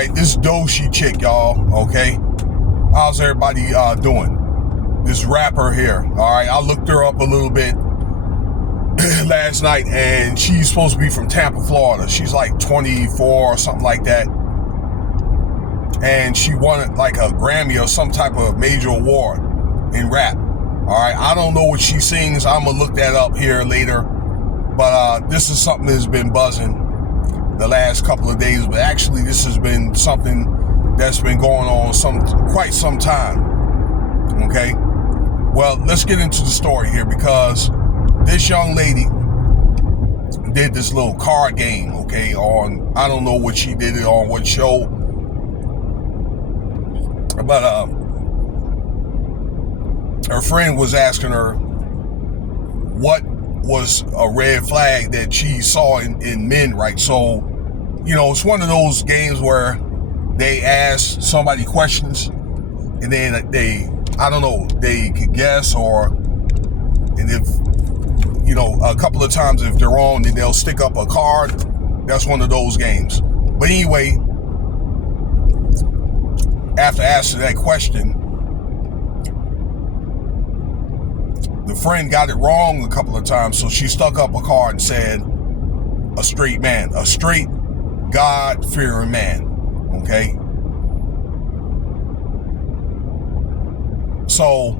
right, this Doechii chick, y'all, okay? How's everybody doing? This rapper here, all right? I looked her up a little bit last night, and she's supposed to be from Tampa, Florida. She's like 24 or something like that. And she won like a Grammy or some type of major award in rap. All right, I don't know what she sings. I'm gonna look that up here later. But this is something that's been buzzing the last couple of days. But actually, this has been something that's been going on quite some time. Okay. Well, let's get into the story here, because this young lady did this little card game. Okay, on, I don't know what she did it on, what show. But her friend was asking her what was a red flag that she saw in men, right? So, you know, it's one of those games where they ask somebody questions, and then they, I don't know, they could guess, and if, you know, a couple of times if they're wrong, then they'll stick up a card. That's one of those games. But anyway, after asking that question, the friend got it wrong a couple of times, so she stuck up a card and said, a straight man, a straight, God-fearing man, okay? So,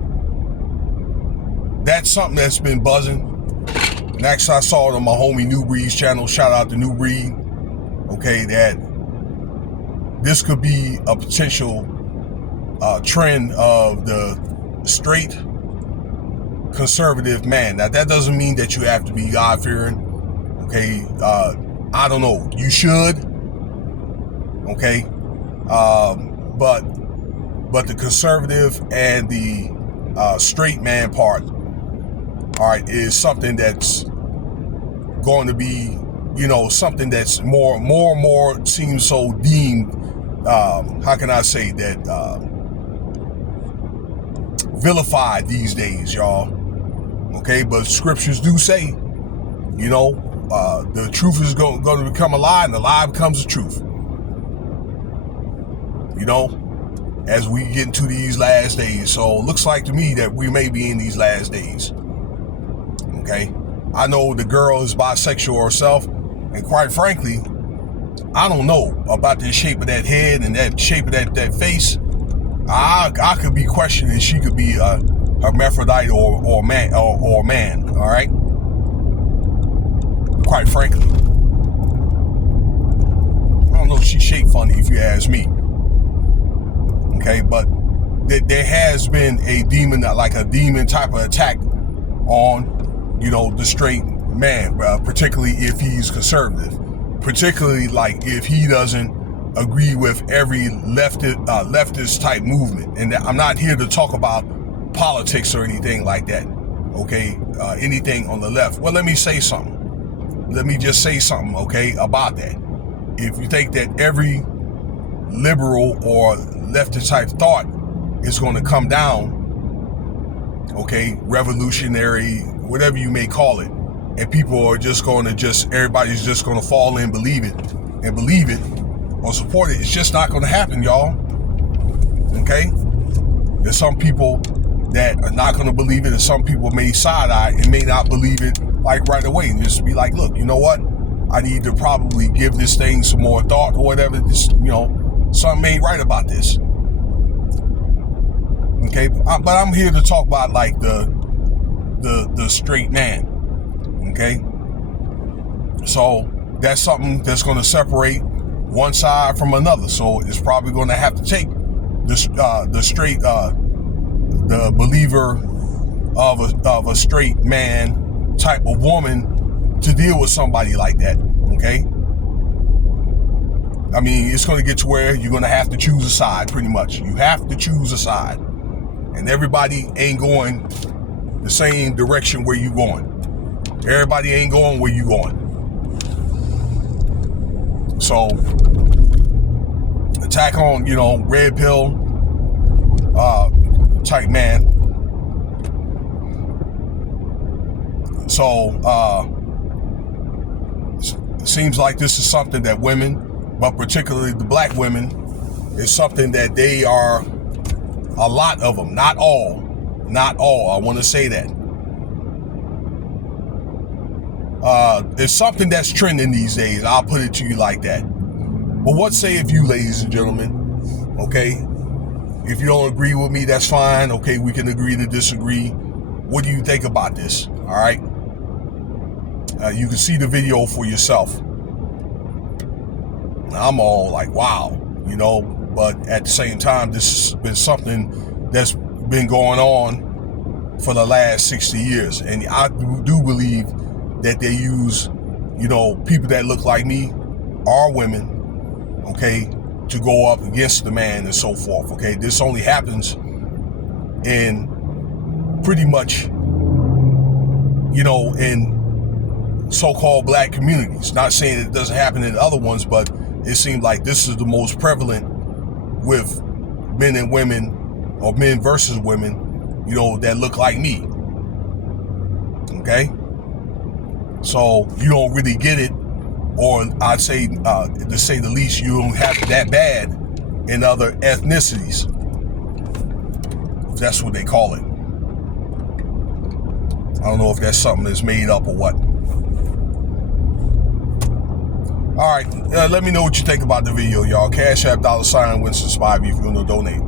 that's something that's been buzzing. Next, I saw it on my homie New Breed's channel. Shout out to New Breed, okay, that this could be a potential trend of the straight conservative man. Now, that doesn't mean that you have to be God-fearing, okay? I don't know. You should, okay? But the conservative and the straight man part, all right, is something that's going to be, you know, something that's more and more seems so deemed, how can I say that, vilified these days, y'all. Okay, but scriptures do say, you know, the truth is going to become a lie, and the lie becomes the truth. You know, as we get into these last days. So it looks like to me that we may be in these last days. Okay, I know the girl is bisexual herself, and quite frankly, I don't know about the shape of that head and that shape of that face. I could be questioning she could be a hermaphrodite or man, all right? Quite frankly, I don't know if she's shaped funny, if you ask me. Okay, but there has been a demon type of attack on, you know, the straight man, particularly if he's conservative, particularly like if he doesn't agree with every leftist type movement. And I'm not here to talk about politics or anything like that, okay? Anything on the left. Well, let me say something. Let me just say something, okay, about that. If you think that every liberal or leftist type thought is going to come down, okay, revolutionary, whatever you may call it, and people are just going to everybody's just going to fall in, believe it, or support it, it's just not going to happen, y'all. Okay? There's some people that are not going to believe it, and some people may side-eye and may not believe it like right away, and just be like, look, you know what? I need to probably give this thing some more thought or whatever. This, you know, something ain't right about this. Okay? But I'm here to talk about like the straight man. Okay? So that's something that's going to separate one side from another. So it's probably going to have to take the straight, the believer of a straight man type of woman to deal with somebody like that. Okay, I mean, it's going to get to where you're going to have to choose a side. Pretty much, you have to choose a side, and everybody ain't going the same direction where you going. Everybody ain't going where you going. So, attack on, you know, red pill type man. So, it seems like this is something that women but particularly the black women, is something that they are, a lot of them, not all, I want to say that. It's something that's trending these days. I'll put it to you like that. But what say if you, ladies and gentlemen, okay? If you don't agree with me, that's fine. Okay, we can agree to disagree. What do you think about this? All right? You can see the video for yourself. I'm all like, wow, you know, but at the same time, this has been something that's been going on for the last 60 years. And I do believe that they use, you know, people that look like me or women, okay, to go up against the man and so forth, okay? This only happens in pretty much, you know, in so-called black communities. Not saying it doesn't happen in other ones, but it seems like this is the most prevalent with men and women, or men versus women, you know, that look like me, okay? So you don't really get it, or I'd say, to say the least, you don't have it that bad in other ethnicities, if that's what they call it. I don't know if that's something that's made up or what. All right, let me know what you think about the video, y'all. Cash App $, Winston Spivey if you want to donate.